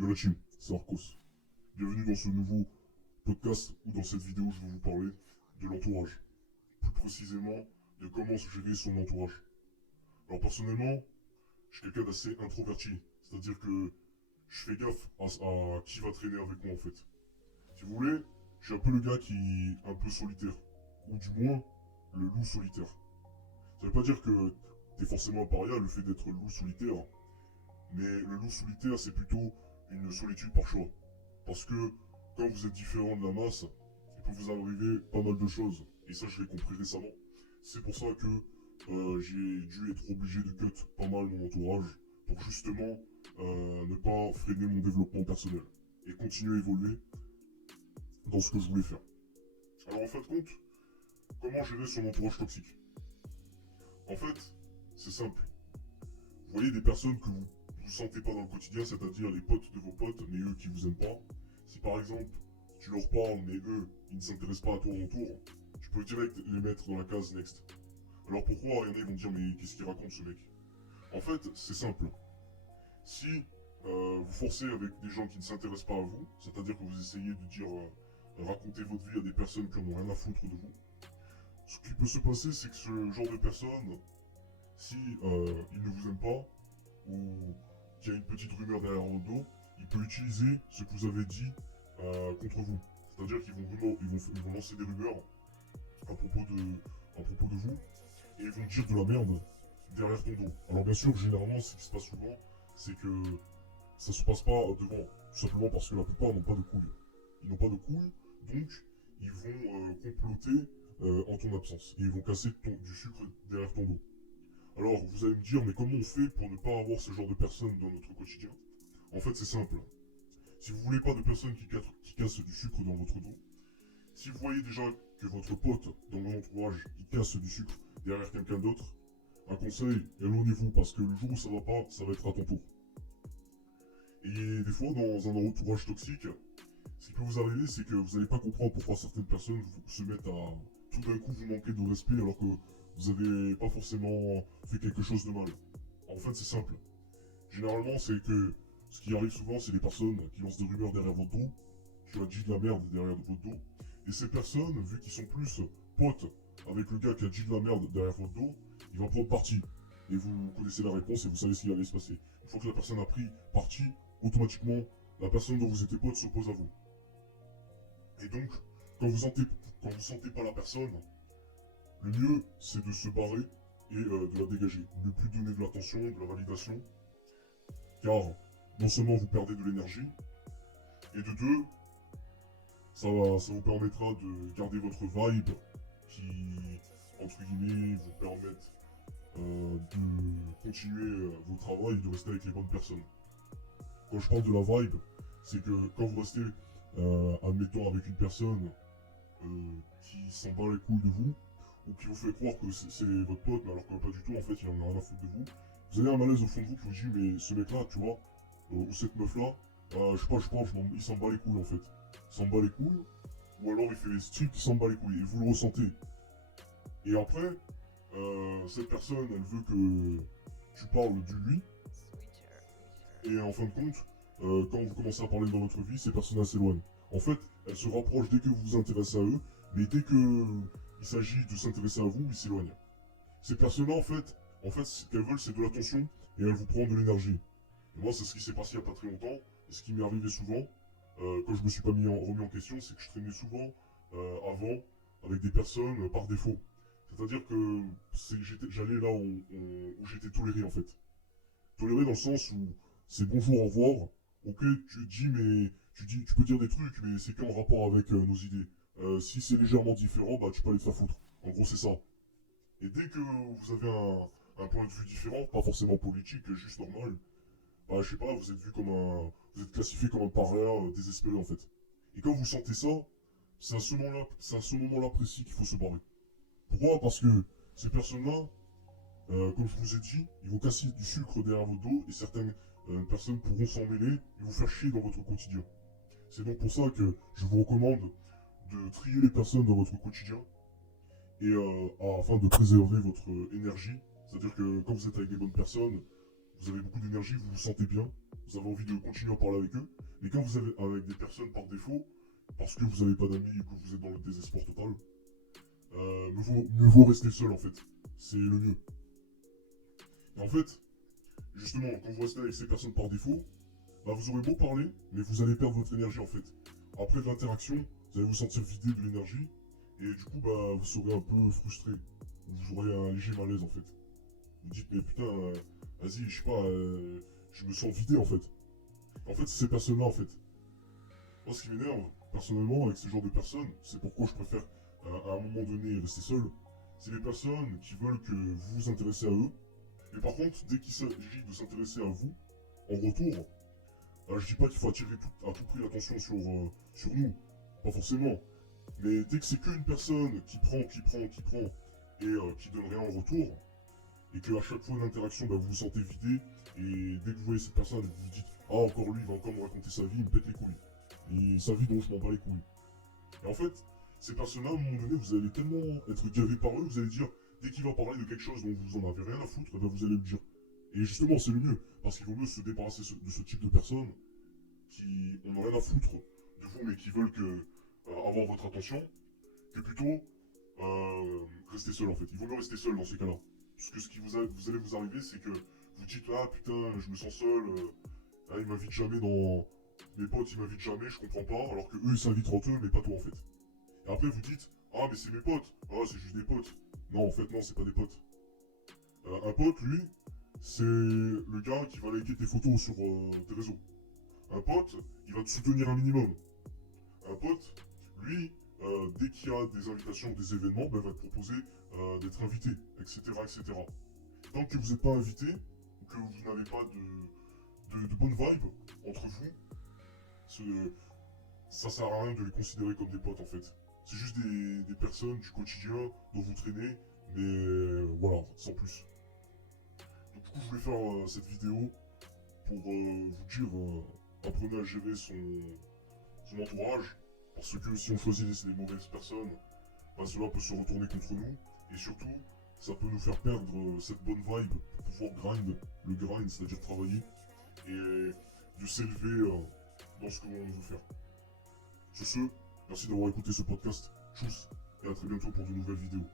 Yo la team, c'est Arcos. Bienvenue dans ce nouveau podcast où dans cette vidéo je vais vous parler de l'entourage. Plus précisément de comment se gérer son entourage. Alors personnellement, je suis quelqu'un d'assez introverti. C'est-à-dire que je fais gaffe à qui va traîner avec moi en fait. Si vous voulez, je suis un peu le gars qui est un peu solitaire. Ou du moins, le loup solitaire. Ça veut pas dire que t'es forcément un paria le fait d'être loup solitaire. Mais le loup solitaire, c'est plutôt une solitude par choix. Parce que quand vous êtes différent de la masse, il peut vous arriver pas mal de choses. Et ça, je l'ai compris récemment. C'est pour ça que j'ai dû être obligé de cut pas mal mon entourage pour justement ne pas freiner mon développement personnel et continuer à évoluer dans ce que je voulais faire. Alors en fin de compte, comment gérer son entourage toxique? En fait, c'est simple. Vous voyez des personnes que vous sentez pas dans le quotidien, c'est-à-dire les potes de vos potes, mais eux qui vous aiment pas. Si par exemple, tu leur parles, mais eux, ils ne s'intéressent pas à toi en retour, tu peux direct les mettre dans la case next. Alors pourquoi il y en a, ils vont dire, mais qu'est-ce qu'il raconte ce mec? En fait, c'est simple. Si vous forcez avec des gens qui ne s'intéressent pas à vous, c'est-à-dire que vous essayez de dire, raconter votre vie à des personnes qui n'en ont rien à foutre de vous, ce qui peut se passer, c'est que ce genre de personnes, si ils ne vous aiment pas, ou qu'il y a une petite rumeur derrière votre dos, il peut utiliser ce que vous avez dit contre vous. C'est-à-dire qu'ils vont lancer des rumeurs à propos, à propos de vous et ils vont dire de la merde derrière ton dos. Alors bien sûr, généralement, ce qui se passe souvent, c'est que ça se passe pas devant. Tout simplement parce que la plupart n'ont pas de couilles. Ils n'ont pas de couilles, donc ils vont comploter en ton absence. Et ils vont casser du sucre derrière ton dos. Alors, vous allez me dire, mais comment on fait pour ne pas avoir ce genre de personnes dans notre quotidien? En fait, c'est simple. Si vous voulez pas de personnes qui cassent du sucre dans votre dos, si vous voyez déjà que votre pote dans mon entourage, il casse du sucre derrière quelqu'un d'autre, un conseil, éloignez-vous parce que le jour où ça va pas, ça va être à ton tour. Et des fois, dans un entourage toxique, ce qui peut vous arriver, c'est que vous n'allez pas comprendre pourquoi certaines personnes se mettent à tout d'un coup vous manquer de respect alors que vous n'avez pas forcément fait quelque chose de mal. En fait, c'est simple. Généralement, c'est que ce qui arrive souvent, c'est des personnes qui lancent des rumeurs derrière votre dos, qui ont dit de la merde derrière votre dos. Et ces personnes, vu qu'ils sont plus potes avec le gars qui a dit de la merde derrière votre dos, il va prendre parti. Et vous connaissez la réponse et vous savez ce qui allait se passer. Une fois que la personne a pris parti, automatiquement, la personne dont vous étiez pote s'oppose à vous. Et donc, quand vous sentez pas la personne, le mieux, c'est de se barrer et de la dégager. Ne plus donner de l'attention, de la validation, car non seulement vous perdez de l'énergie, et de deux, ça vous permettra de garder votre vibe qui, entre guillemets, vous permettent de continuer vos travaux et de rester avec les bonnes personnes. Quand je parle de la vibe, c'est que quand vous restez, admettons, avec une personne qui s'en bat les couilles de vous, ou qui vous fait croire que c'est votre pote, mais alors que pas du tout, en fait, il en a rien à foutre de vous, vous avez un malaise au fond de vous qui vous dit, mais ce mec-là, tu vois, ou cette meuf-là, je sais pas, il s'en bat les couilles en fait. Il s'en bat les couilles, ou alors il fait les styles qui s'en bat les couilles, et vous le ressentez. Et après, cette personne, elle veut que tu parles de lui, et en fin de compte, quand vous commencez à parler dans votre vie, ces personnes s'éloignent. En fait, elles se rapprochent dès que vous vous intéressez à eux, mais dès que il s'agit de s'intéresser à vous, ils s'éloignent. Ces personnes-là, en fait, ce qu'elles veulent, c'est de l'attention, et elles vous prennent de l'énergie. Et moi, c'est ce qui s'est passé il n'y a pas très longtemps, et ce qui m'est arrivé souvent, quand je me suis pas remis en question, c'est que je traînais souvent avant avec des personnes par défaut. C'est-à-dire que j'allais là où j'étais toléré en fait. Toléré dans le sens où c'est bonjour, au revoir. Ok, tu dis, mais tu peux dire des trucs, mais c'est qu'en rapport avec nos idées. Si c'est légèrement différent, bah tu peux aller te faire foutre. En gros, c'est ça. Et dès que vous avez un point de vue différent, pas forcément politique, juste normal, bah je sais pas, vous êtes vu comme vous êtes classifié comme un paria désespéré en fait. Et quand vous sentez ça, c'est à ce moment-là précis qu'il faut se barrer. Pourquoi? Parce que ces personnes-là, comme je vous ai dit, ils vont casser du sucre derrière votre dos et certaines personnes pourront s'en mêler et vous faire chier dans votre quotidien. C'est donc pour ça que je vous recommande de trier les personnes dans votre quotidien et afin de préserver votre énergie. C'est-à-dire que quand vous êtes avec des bonnes personnes, vous avez beaucoup d'énergie, vous vous sentez bien, vous avez envie de continuer à parler avec eux. Mais quand vous avez avec des personnes par défaut, parce que vous n'avez pas d'amis et que vous êtes dans le désespoir total, mieux vaut rester seul en fait. C'est le mieux. Et en fait, justement, quand vous restez avec ces personnes par défaut, bah vous aurez beau parler, mais vous allez perdre votre énergie en fait. Après l'interaction, vous allez vous sentir vidé de l'énergie, et du coup, bah, vous serez un peu frustré. Vous aurez un léger malaise en fait. Vous dites, mais putain, vas-y, je sais pas, je me sens vidé en fait. En fait, c'est ces personnes-là en fait. Moi, ce qui m'énerve, personnellement, avec ce genre de personnes, c'est pourquoi je préfère, à un moment donné, rester seul. C'est les personnes qui veulent que vous vous intéressez à eux. Mais par contre, dès qu'il s'agit de s'intéresser à vous, en retour, je dis pas qu'il faut attirer à tout prix l'attention sur nous. Pas forcément. Mais dès que c'est qu'une personne qui prend, et qui donne rien en retour, et qu'à chaque fois une interaction, bah, vous vous sentez vidé, et dès que vous voyez cette personne, vous vous dites, ah encore lui, il va encore me raconter sa vie, il me pète les couilles. Et sa vie dont je m'en bats les couilles. Et en fait, ces personnes-là, à un moment donné, vous allez tellement être gavé par eux, vous allez dire, dès qu'il va parler de quelque chose dont vous en avez rien à foutre, eh ben vous allez le dire. Et justement, c'est le mieux, parce qu'il vaut mieux se débarrasser de ce type de personnes qui n'ont rien à foutre de vous, mais qui veulent avoir votre attention, que plutôt rester seul en fait. Il vaut mieux rester seul dans ces cas-là. Parce que ce qui vous allez vous arriver, c'est que vous dites, ah putain, je me sens seul, ah, ils m'invitent jamais dans... Mes potes, ils m'invitent jamais, je comprends pas, alors que eux, ils s'invitent entre eux, mais pas toi en fait. Et après, vous dites, ah mais c'est mes potes, ah c'est juste des potes. Non, en fait, non, c'est pas des potes. Un pote, lui, c'est le gars qui va liker tes photos sur tes réseaux. Un pote, il va te soutenir un minimum. Un pote, lui, dès qu'il y a des invitations, des événements, ben, va te proposer d'être invité, etc., etc. Tant que vous n'êtes pas invité, ou que vous n'avez pas de bonnes vibes entre vous, ça sert à rien de les considérer comme des potes en fait. C'est juste des personnes du quotidien dont vous traînez, mais voilà, sans plus. Donc du coup, je voulais faire cette vidéo pour vous dire, apprenez à gérer son entourage, parce que si on choisit les mauvaises personnes, bah, cela peut se retourner contre nous, et surtout, ça peut nous faire perdre cette bonne vibe pour pouvoir le grind, c'est-à-dire travailler, et de s'élever dans ce que l'on veut faire. Sur ce, merci d'avoir écouté ce podcast. Tchuss, et à très bientôt pour de nouvelles vidéos.